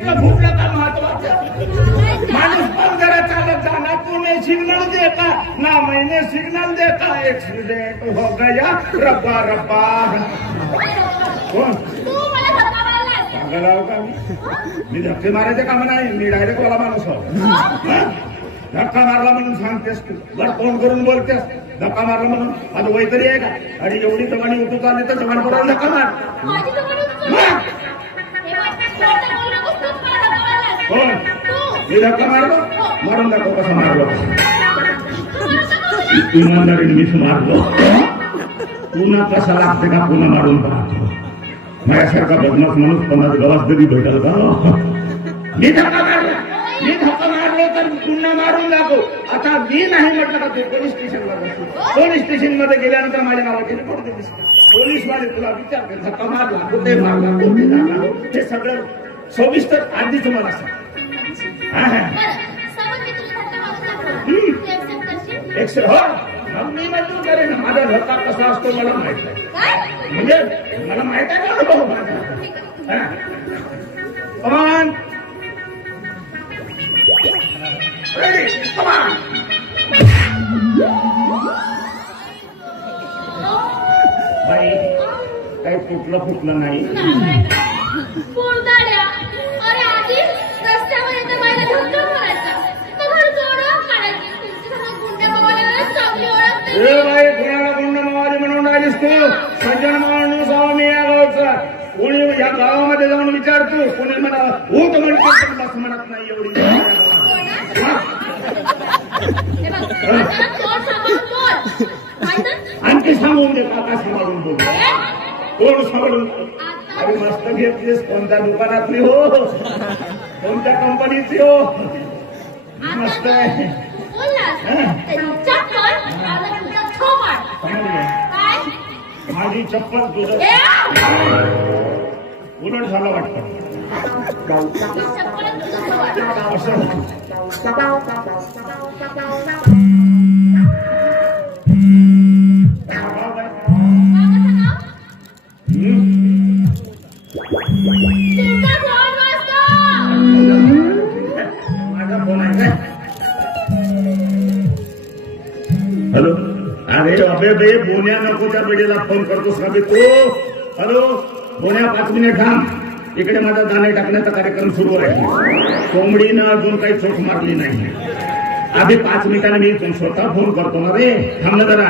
इतकं फुटलं का महत्वाचं माणूस पण जरा चालत जाना तूने सिग्नल देखा ना मैंने सिग्नल देखा एक्सीडेंट हो गया रब्बा रब्बा कोण सांगायला का मी धक्के मारायचे काम नाही मी डायरेक्ट वाला माणूस धक्का मारला म्हणून सांगतेस तू जर फोन करून बोलतेस धक्का मारला म्हणून माझं वय तरी आहे का आणि एवढी जवानी उतू चालली तर जवान बरोबर धक्का मार कोण मी धक्का मारलो मारून दाखव कसं मारलो इमानदारीने मीच मारलो पुन्हा कसा लागते का पुन्हा मारून पाहतो माझ्यासारखा बदमाश माणूस 50 गवास तरी भेटल का मी धक्का मारलो तर पुन्हा मारून दाखव आता मी नाही म्हटलं का ते पोलीस स्टेशनला बसतो पोलीस स्टेशन मध्ये गेल्यानंतर माझ्या नावाची रिपोर्ट दिली पोलीस वाले तुला विचारते धक्का मारला कुठे मारला कुठे झाला हे सगळं सविस्तर आधीच मला सांग हो मग मी मंजूर करेन माझा धक्का कसा असतो मला माहित आहे म्हणजे मला माहित आहे का अनुभव माझा कमान रेडी कमान बाई काही फुटलं नाही अरे आधी रस्त्यावर येते बाईला धक्का मारायचा तर जोडं काढायची तुमची गुंड्या मावाला चांगली ओळखते ए बाई कुणाला गुंड मावाली म्हणून राहिलीस तू सज्जन माणूस आहो मी या गावचा कोणी या गावामध्ये जाऊन विचार तू कोणी मला ऊट म्हणते बस म्हणत नाही एवढी आणखी सांगून दे काका सांभाळून बोल कोण सांभाळून अरे मस्त घेतलीस कोणत्या दुकानातली हो कोणत्या कंपनीची हो मस्त आहे माझी चप्पल तुझं उलट झालं वाटतं हॅलो अरे अबे बे बोन्या नको त्या बेडीला फोन करतोस का बे तू हॅलो बोन्या 5 मिनिट थांब इकडे माझा दाणे टाकण्याचा कार्यक्रम सुरू आहे कोंबडीनं अजून काही चोख मारली नाही आधी 5 मिनिटांनी मी स्वतः फोन करतो ना रे थांब ना जरा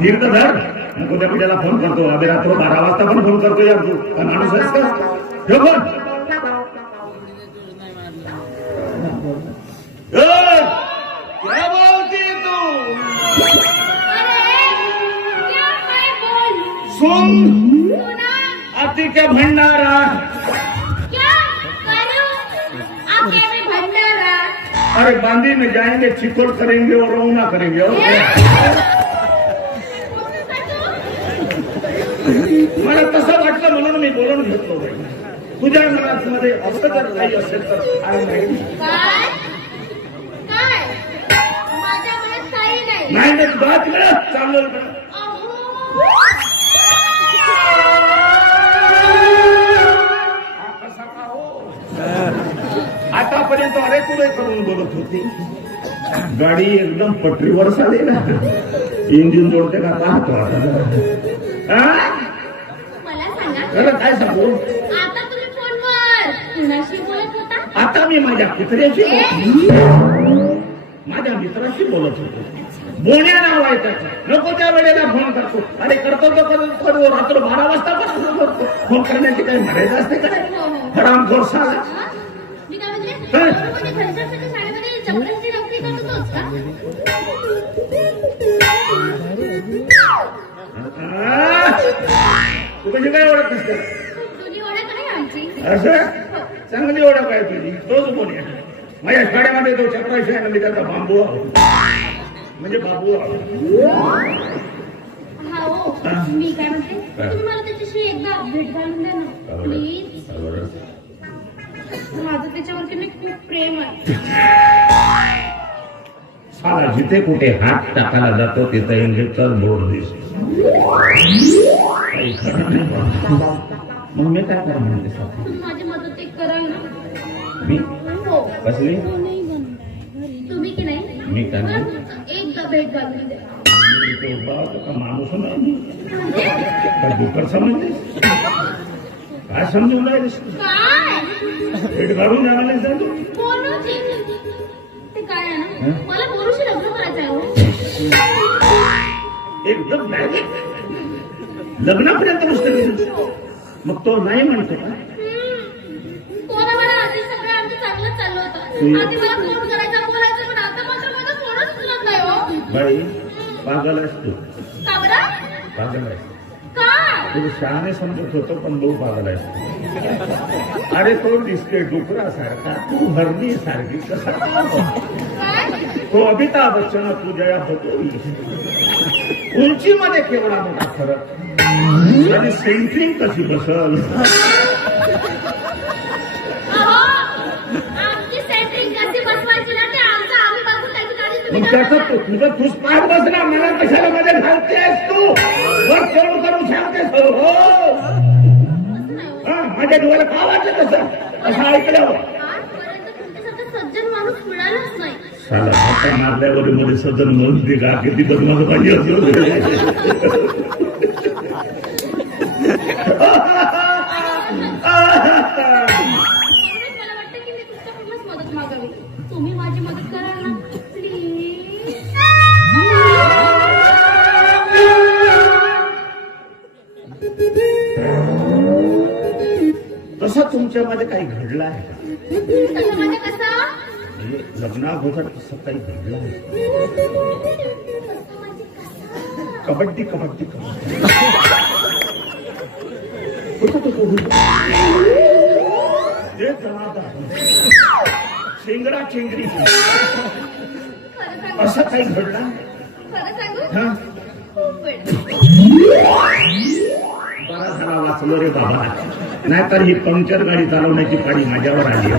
धीर तर धर नको त्या बेडीला फोन करतो अबे रात्र 12 वाजता पण फोन करतो यार तू का माणूस आहेस का ठेव फोन क्या बोलती तू सुन अति के भंडारा क्या करूं आके में भंडारा अरे बांदी में जाएंगे चिकोल करेंगे और रौना करेंगे और मला तसं वाटलं म्हणून मी बोलून घेतलो तुझ्या मनात मध्ये असं जर काही असेल तर माझ्या मनात काही नाही नाही तर बात मिळत चाललं आतापर्यंत अरे तुला करून बोलत होती गाडी एकदम पटरीवर चालली ना इंजिन जोडते का पाहतो मला सांगा काय सांगू आता तुम्ही फोनवर कुणाशी बोलत होता आता मी माझ्या कुत्र्याशी माझ्या मित्राशी बोलत होतो बोन्या नाव आहे त्याचं नको त्या वेळेला फोन करतो अरे करतो तो रात्र 12 वाजता पण करतो फोन करण्याची काही मर्यादा असते काय हरामखोर साला मी काय म्हणते शाळेमध्ये चपराची नोकरी करत होतोस का तू कशी काय ओळख नसते तुझी ओळख आहे आमची असं चांगली ओळख आहे तुझी तोच बोन्या माझ्या शाळेमध्ये तो चपराशी आहे ना मी त्याचा बांबू म्हणजे बाबू हा हो मी काय म्हणते तुम्ही मला त्याच्याशी एकदा भेट घालून द्या ना प्लीज माझं त्याच्यावर की नाही खूप प्रेम आहे साला जिथे कुठे हात टाकायला जातो तिथे इंजेक्टर बोर्ड दिसतो मग मी काय करा म्हणते तुम्ही माझी मदत एक कराल ना मी हो कसली तुम्ही की नाही मी काय मला एकदा भेट घालून द्या मी तो उभा होता का माणूस नाही का डुकर समजलीस काय समजून राहिलीस काय भेट काढून जाणार नाही सर तू बोलूची ते काय आहे ना हं? मला बोलूशी लग्न करायचं आहे हो. एकदम डायरेक्ट लग्नापर्यंत गोष्ट मग तो नाही म्हणतो का कोणा मला आधी सगळं आमचं चांगलं चाललं होतं आधी मला फोन करायचा बोलायचं पण आता मात्र माझा फोनच उचलत नाही हो बाई पागल असतो का बरं पागल असतो का तुझं शहाणे समजत होतो पण बहु पागल असतो अरे तो दिसते डुकरासारखा तू हरणी सारखी कसा काय तो अमिताभ बच्चन तू जया होतो उंचीमध्ये केवढा मोठा फरक आणि सेंट्रिंग कशी बसल अहो आमची सेटिंग कशी बसवायची ना ते आमचं आम्ही बघून त्याची काळजी तुम्ही मग नका त्याचं करू. तुझं तूच पाठ बसला मला कशाला मध्ये घालतेस तू वर चढून करून सांगतेस हो असं नाही हो. हा, माझ्या डोळ्याला का वाटलं तसं असं ऐकल्यावर आजपर्यंत तुमच्यासारखा सज्जन माणूस मिळालाच नाही साला धक्का मारल्यावर मध्ये सज्जन म्हणून ती का किती बदमाश पाहिजे होती म्हणूनच मला वाटतं की मी तुमच्याकडूनच मदत मागावी तुम्ही माझी मदत कराल ना प्लीज तसं तुमच्यामध्ये काही घडलं आहे का तसं म्हणजे कसं म्हणजे लग्नाअगोदर तसं काही घडलं आहे तसं म्हणजे कसं कबड्डी कबड्डी कबड्डी होतं. ते जनाधार. शेंगडा चेंगडी खरं सांगू असं काही घडलं खरं सांगू हा खूप वेळ बरा झाला वाचलो रे बाबा नाहीतर ही पंक्चर गाडी चालवण्याची पाळी माझ्यावर आली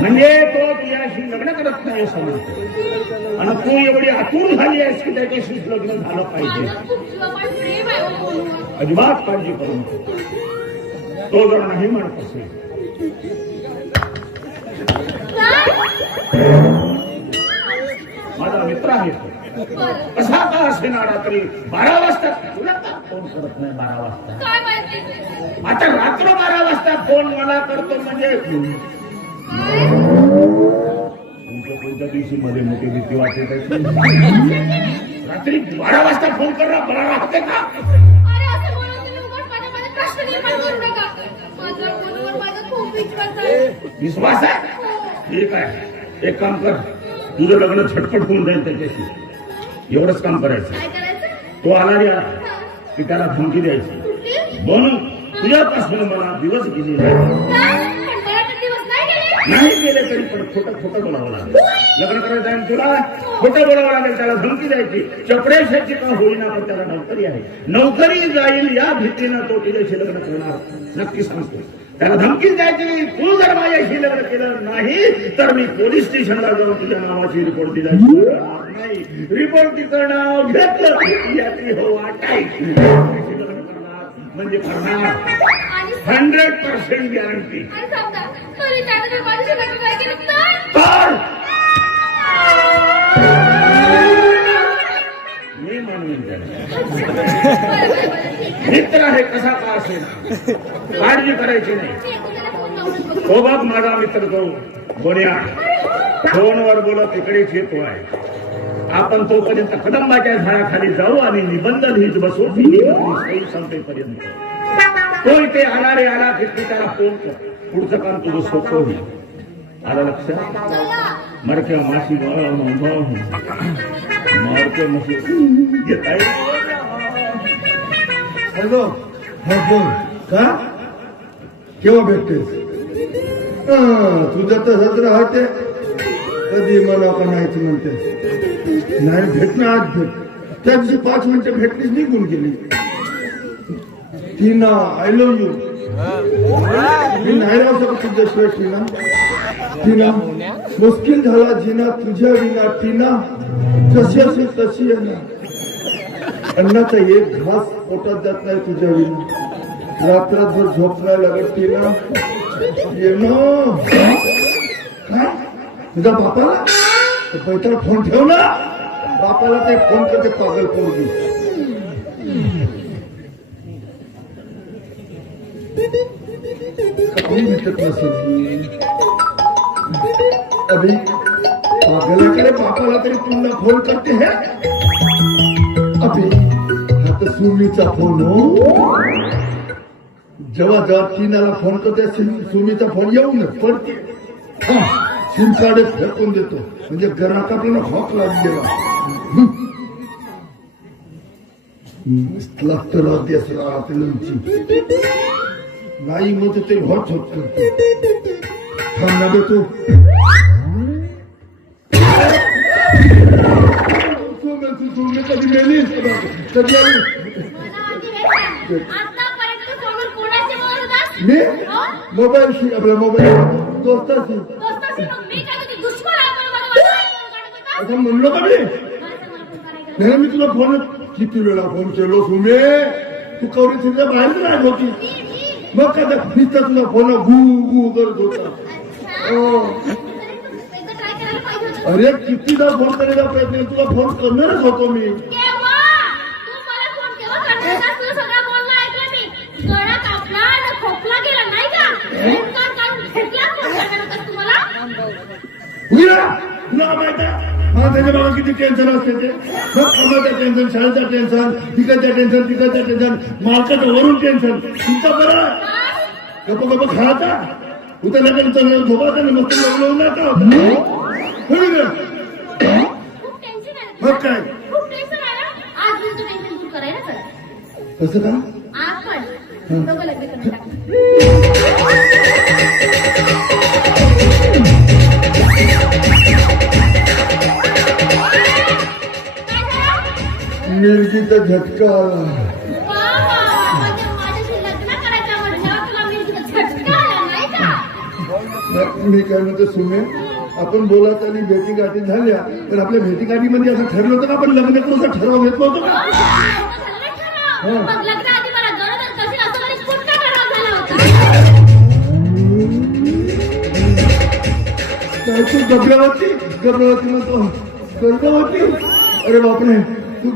म्हणजे तो तुझ्याशी लग्न करत नाही समजतो आणि तू एवढी आतूर झाली आहेस की त्याच्याशीच लग्न झालं पाहिजे माझं खूप जीवापाड प्रेम आहे हो बोलून अजिबात काळजी करू नको तो जर नाही म्हणत असेल माझा मित्र आहे तो बरं कसा का असे ना रात्री 12 वाजता तुला का फोन करत नाही 12 वाजता काय माहिती आता रात्र 12 वाजता फोन मला करतो म्हणजे काय तुमच्या कोणत्या दिवशी मध्ये मोठी भीती वाटते त्याची रात्री 12 वाजता फोन करा बरा राहते का अरे असं बोलून तुम्ही उगाच माझ्यामध्ये प्रश्न निर्माण करू नका माझ्या फोनवर माझा खूप विश्वास आहे विश्वास आहे ठीक आहे एक काम कर तुझं लग्न झटपट होऊन जाईल त्याच्याशी एवढंच काम करायचं काय करायचं तो आला रे की त्याला धमकी द्यायची कुठली बनू तुझ्यापासून मला दिवस गेले नाही. काय पण बराच दिवस नाही गेले नाही गेले तरी पण खोटं खोटं बोलावं लागेल लग्न करायचं आहे तुला खोटं बोलावं लागेल त्याला धमकी द्यायची चपडेशाची का होईना पण त्याला नोकरी आहे नोकरी जाईल या भीतीनं तो तुझ्याशी लग्न करणार नक्की सांगतो त्याला धमकी द्यायची तू जर माझ्याशी लग्न केलं नाही तर मी पोलीस स्टेशनला जाऊन तुझ्या नावाची रिपोर्ट दिला नाही रिपोर्ट तिचं नाव घेतलं यात्री हो वाटाय लग्न करणार म्हणजे करणार आणि 100% गॅरंटी आणि समजा तरी त्याने जर माझ्याशी लग्न नाही केलं तर तर मी मानवीन त्याला मित्र आहे कसा का असेल काळजी करायची नाही तो बघ माझा मित्र तो बोन्या फोनवर बोलत इकडेच येतो आहे आपण तोपर्यंत कदंबाच्या झाडाखाली जाऊ आणि निबंध लिहित बसू सही संपेपर्यंत तो इथे आला रे आला की तू त्याला फोन कर पुढचं काम तुझं सोपं होईल आलं लक्षात मरक्या माशी मारके माशी येत आहे हॅलो हा बोल का केव्हा भेटतेस तुझं तसंच राहते कधी मला का नाहीच म्हणते नाही भेटणं आज भेट त्या दिवशी 5 मिनिटं भेटलीच निघून गेली टीना आय लव्ह यू मी नाही राहू शकत तुझ्याशिवाय टीना टीना मुश्किल झाला जिना तुझ्या विना टीना जशी असेल तशी आहे ना अन्नाचा एक घास पोटात जात नाही तुझ्या विना रात्रभर झोप नाही लागत तिला येणं काय तुझ्या बापाला बैठा फोन ठेव ना बापाला ते फोन करते पागल पोरगी काही भेटत नसेल अभि पागलाकडे बापाला तरी पुन्हा फोन करते हे अभि हा तर सुमीचा फोन हो जेव्हा जेव्हा टीनाला फोन करते सुमीचा फोन येऊनच पडते सिम कार्ड फेकून देतो म्हणजे घरात आपल्याला हॉक लागलेला लागतं राहते असं आपल्याची नाही मग ते हॉट हॉट करतो थांब ना तू कधी मेली कधी आली आतापर्यंत फोनवर कोणाशी बोलत होतास? मी हो? मोबाईलशी आपल्या मोबाईल दोस्ताशी दोस्ताशी मग मी काय तुझी दुश्मन आहे म्हणून मला फोन काढत होतास? असं म्हणलो का मी मला सांग, मला फोन करायला. नाही मी तुला फोन किती वेळा फोन केलो सुमे तू कवरी तिथल्या बाहेर राहत होती मी मग काय नुसतं तुला फोन गु गु करत होता अच्छा. हो. एकदा ट्राय करायला पाहिजे होतं. अरे कितीदा फोन करायचा प्रयत्न केला, तुला फोन करणारच होतो मी केव्हा? तू मला फोन केव्हा करणार होतास? तुझं सगळं बोलणं ऐकलं मी. गळा कापला आणि खोकला गेला नाही का? ओंकार काढून फेकला फोन करणार होतास तू मला? उघडा तुला माहित आहे मला त्याच्या बाबा किती टेन्शन असते ते मग कामाचं टेन्शन शाळेचं टेन्शन तिकडचं टेन्शन तिकडचं टेन्शन मार्काचं वरून टेन्शन तुमचा बरं गप्प गप्प खायचा उद्या लगेच झोपायचं ना मस्त लग्न नका होतं खूप टेन्शन आहे. मग काय खूप टेन्शन आहे ना? आज मी तुझं टेन्शन दूर करायला चल. कसं का आज पण दोघं लग्न करून टाकू. मिरचीचा झटका आला बाबा, म्हणजे माझ्याशी लग्न करायचं म्हटल्यावर तुला मिरचीचा झटका आला नाही का? मी काय म्हणतो सुमे आपण बोलत आणि भेटी गाठी झाल्या तर आपल्या भेटी गाठीमध्ये असं ठरलं होतं का आपण लग्न करू असं ठरवून घेतलं होतं का मग लग्नाआधी मला गरज कशी असं तरी कुठला ठराव झाला होता? काय तू गर्भवती म्हणतो गर्भवती अरे बापरे तू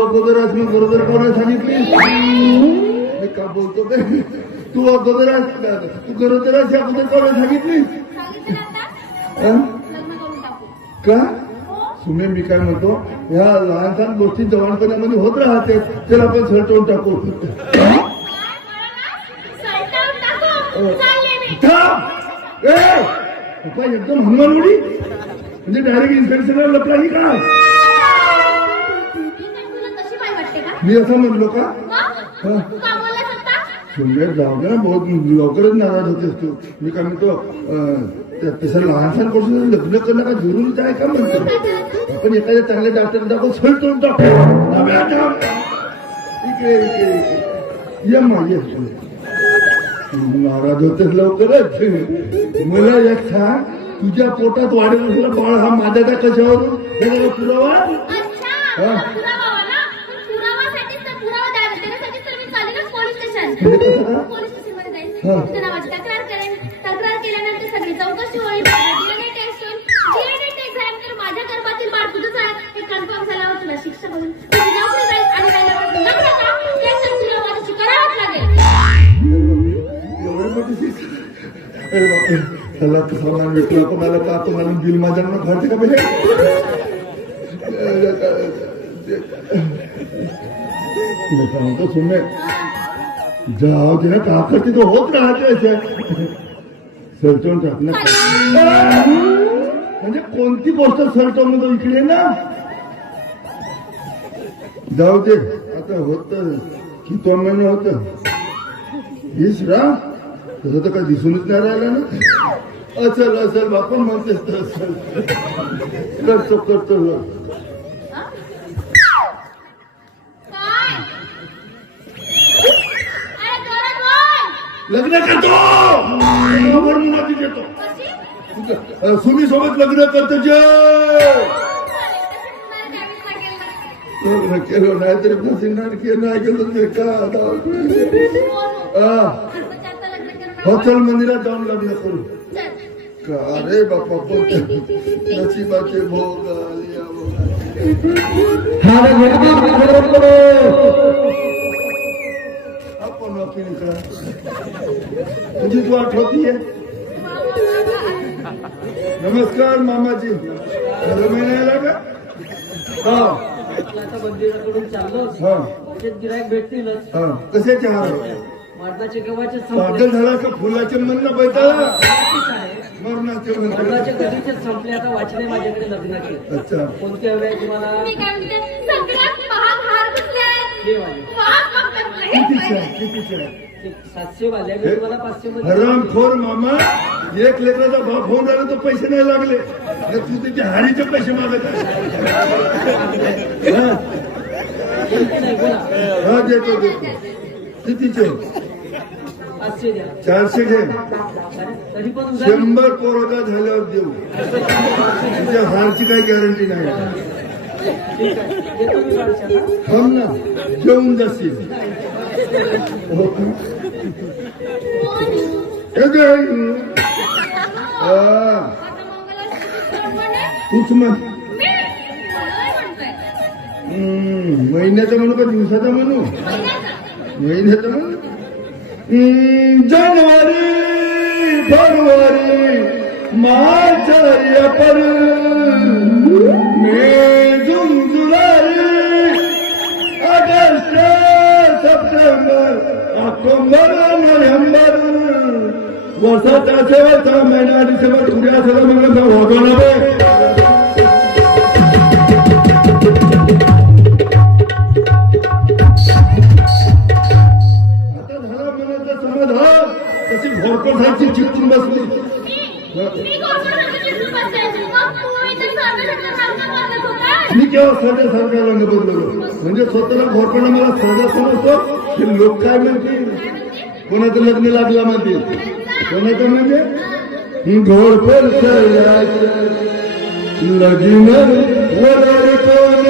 अगोदर मग बरोबर कोणा सांगितली मी का बोलतो ते तू अगोदर तू गरोदर अगोदर कोणा सांगितली सांगितलं ना आता? हं? लग्न करून टाकू. का हो? सुमे मी काय म्हणतो ह्या लहान लहान गोष्टी जवानपणामध्ये होत राहते त्याला आपण सलटवून टाकू काय म्हणालास? सळटावून टाकू. चालले मी. थांब! ए! पप्पा एकदम हनुमान उडी म्हणजे डायरेक्ट इन्स्पेक्शनला लपला की काय तुला तशी पाय वाटते का? मी असं म्हणलो का मग? तू का बोललास आता? सुंदर जाऊ ना बहुत लवकरच नाराज होतेस तू मी काय म्हणतो तसं लहानसहान गोष्टी लग्न करणं का जरुरीच आहे का म्हणतो आपण एखाद्या चांगल्या डॉक्टर दाखवून सलटवून टाकू इकडे इकडे इकडे ये मा ये नाराज होतेस लवकरच मला एक सांग तुझ्या पोटात वाढत असलेला बाळ हा माझ्या का कशावरून हे जरा पुरावा अच्छा, पुरावा ना? पण पुरावासाठीच तर पुरावा द्यायला त्याच्यासाठीच तर मी चालले ना पोलीस स्टेशन. पोलीस स्टेशनमध्ये जाईन. तिथे नावाची तक्रार करेन. तक्रार केल्यानंतर सगळी चौकशी होईल. DNA टेस्ट होईल. DNA टेस्ट झाल्यानंतर माझ्या गर्भातील बाळ तुझंच आहे हे कन्फर्म झाल्यावर तुला शिक्षा होईल. तुझी नोकरी जाईल आणि राहिल्यावर लग्न का? ते तर तुला माझ्याशी करावंच लागेल. एवढी मोठी शिक्षा अरे बापरे त्याला सामान विकला कोणाला का कोणाला बिल माझ्या खर्च का पाहिजे सांगतो सुमे जाऊ दे ना का करते तो होत राहते सरचवून टाकणं म्हणजे कोणती गोष्ट सरचवून म्हणतो इकडे ना जाऊ दे आता होत किती महिना होत हीच रा तसं तर काय दिसूनच नाही राहिला ना असल बापून म्हणतेस तर असल करतो काय? अरे जोरात बोल. लग्न करतो म्हणून माती देतो कशी? सुमी सोबत लग्न करतो जय चालेल, तसं तुम्हाला द्यावीच लागेल ना. लग्न केलं नाही तरी फसी नाटके नाही गेलो ते का हॉटेल मंदिरात जाऊन लग्न करू का अरे बापा नशिबाचे भोग आपण वाकिणी करा तुझी तू आठवतीये नमस्कार मामाजी महिन्याला का हा मंदिराकडून चाललो हा गिरायक भेटतीलच हा कशाचे हार मरणाचे गव्हाचे पागल झाला का फुलाचे म्हणणं बैताला मरणाचे म्हणणं मरणाचे कधीचे संपले आता वाचले माझ्याकडे लग्नाचे अच्छा कोणते हवे आहे तुम्हाला मी काय म्हणते सगळ्यात महाग हार कुठले आहेत? हे वाले महाग महाग कितीचे कसले? आहे कितीचे आहे 700 वाले मी तुम्हाला 500 मध्ये हरामखोर मामा एक लेकराचा बाप होऊन राहिला तर पैसे नाही लागले आणि तू त्याचे हारीचे पैसे मागत आहे हा? नाही बोला हा देतो देतो कितीचे 500 द्या 400 घे तरी पण उधारी 100 पोरगा झाल्यावर देऊ तुझ्या हारची काही गॅरंटी नाही ठीक आहे देतो मी 500 थांब ना जेवून जाशील हो का? हे काय? हा, आता मंगळवारची कोण आहे? तूच म्हण मी? मला म्हणतोय. महिन्याचं म्हणू का दिवसाचं म्हणू महिन्याचा. महिन्याचं म्हणू जानेवारी फेब्रुवारी मार्च एप्रिल मे जून जुलै ऑगस्ट सप्टेंबर ऑक्टोबर नोव्हेंबर वर्षाचा शेवटचा महिना डिसेंबर उद्या सगळं मला वागवणार तशी घोरपडसाची चिपटून बसली मी कोणाला चिडून बसते? मग तू इथे सारखं मारत होता? मी केव्हा साध्या सारखा रंग बदललो म्हणजे स्वतःला घोरपडा मला साधा समजतो हे लोक काय म्हणतील कोणाचं लग्न लागला म्हणतील कोणाचं म्हणजे घोरपड लगीन वडर कोण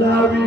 लावी